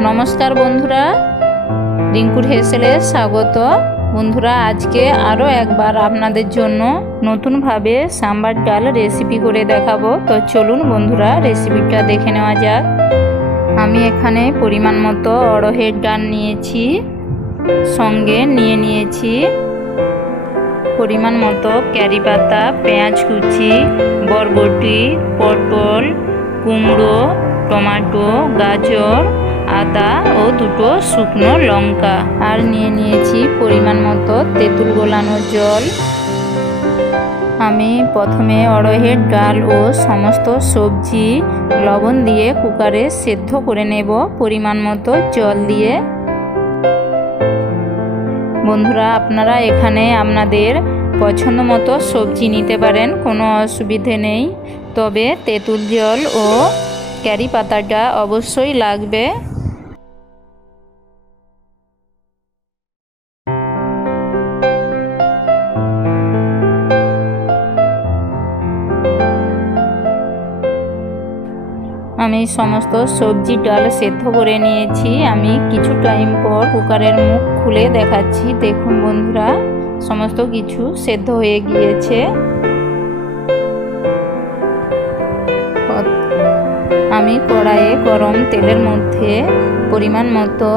नमस्कार बंधुरा रिंकुर हेसेले स्वागत। बंधुरा आज के आरो एक बार आपनादेर जोन्नो नतून भावे सांबार डाल रेसिपि करे देखाबो। तो चलुन बंधुरा रेसिपिटा देखे नेওয়া যাক। आमी एखाने परिमाण मतो अड़हेर डाल निয়েছি, संगे निये निয়েছি परिमाण मतो क्यारी पाता, पेঁয়াজ कुचि, बरबटी, पटल, कुमड़ो, टमाटो, गाजर, आदा और दुटो शुकनो लंका और निये निয়েছি परिमाण मतो तेतुल गोलानो जल। आमी प्रथमे अड़हेर डाल और समस्त सब्जी लवण दिए कुकारे सेদ্ধ करे नेब परिमाण मतो जल दिए। बंधुरा आपनारा एखाने आपनादेर पछंद मतो सब्जी निते पारेन, कोनो असुविधे नेই, तबे तेतुल जल और क्यारी पाताटा अवश्यई लागबे। आमी समस्त सब्जी डाल सेদ্ধ करे निয়েছি। आमी किछु टाइम पर कुकारेर मुख खुले देखाচ্ছি। देखुन बंधुरा समस्त किछु सेদ্ধ হয়ে গিয়েছে। आमी कड़ाइए गरम तेलेर मध्य परिमाण मतो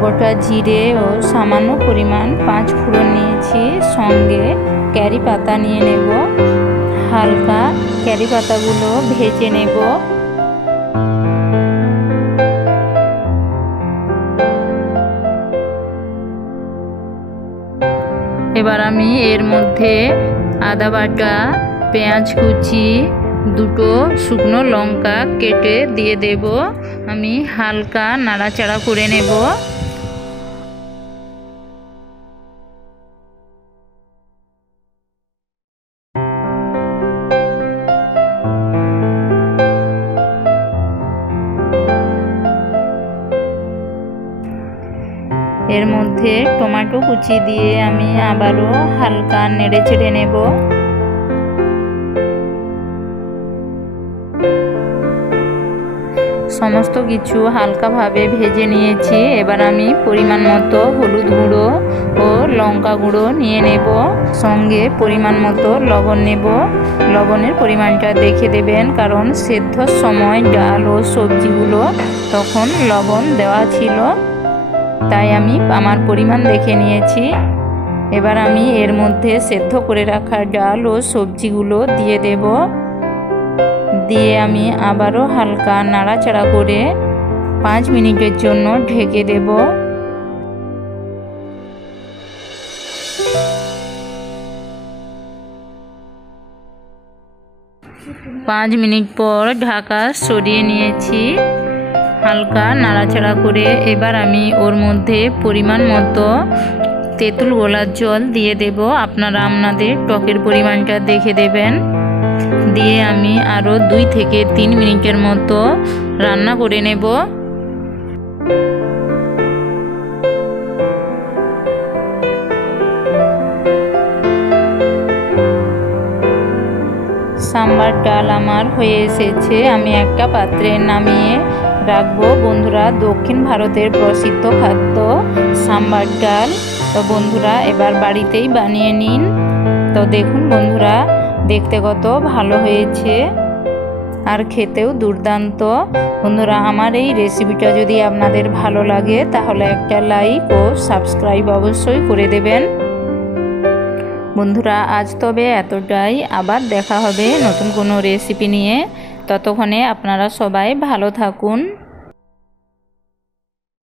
गोटा जिरे और सामान्य परिमाण 5 फोड़न निয়েছি, संगे क्यारी पाता निये नेब। हालका क्यारी पातागुलो भेजे नेब। एबार आमी एर मध्य आदा बाटा, पेঁয়াজ कुचि, दुटो शुकनो लंका केटे दिए देब। आमी हालका नाड़ाचाड़ा करे नेब। एर मध्य टमाटो कुचि दिए आमी आबारो हालका नेड़े चेड़े नेब। समस्त किछु हालका भावे भेजे निয়েছি। एबार आमी परिमाण मतो हलुद गुड़ो और लंका गुड़ो निये नेब, संगे परिमाण मतो लवण नेब। लवणेर परिमाणटा देखे देबेन, कारण सेद्धर समय डाल और सब्जीगुलो तखन लवण देওয়া ছিল, তাই আমি আমার পরিমাণ দেখে নিয়েছি। এবার আমি এর মধ্যে সেদ্ধ করে রাখা ডাল ও সবজিগুলো দিয়ে দেব। দিয়ে আমি আবারও হালকা নাড়াচাড়া করে 5 মিনিটের জন্য ঢেকে দেব। 5 মিনিট পর ঢাকা সরিয়ে নিয়েছি। হালকা নাড়াচাড়া করে এবার আমি ওর মধ্যে পরিমাণ মতো তেঁতুল গোলার জল দিয়ে দেব। আপনারা আপনাদের টকের পরিমাণটা দেখে দেবেন। দিয়ে আমি আরও 2 থেকে 3 মিনিটের মতো রান্না করে নেব। सांबार डाल आमार হয়ে এসেছে। আমি একটা পাত্রে নামিয়ে রাখবো। বন্ধুরা দক্ষিণ ভারতের প্রসিদ্ধ খাদ্য सांबार ডাল। তো বন্ধুরা এবার বাড়িতেই বানিয়ে নিন। তো দেখুন বন্ধুরা দেখতে কত ভালো হয়েছে আর খেতেও দুর্দান্ত। বন্ধুরা আমার এই রেসিপিটা যদি আপনাদের ভালো লাগে তাহলে একটা লাইক ও সাবস্ক্রাইব অবশ্যই করে দেবেন। বন্ধুরা আজ তবে এতটাই, আবার দেখা হবে নতুন কোনো রেসিপি নিয়ে। ততক্ষণে আপনারা সবাই ভালো থাকুন।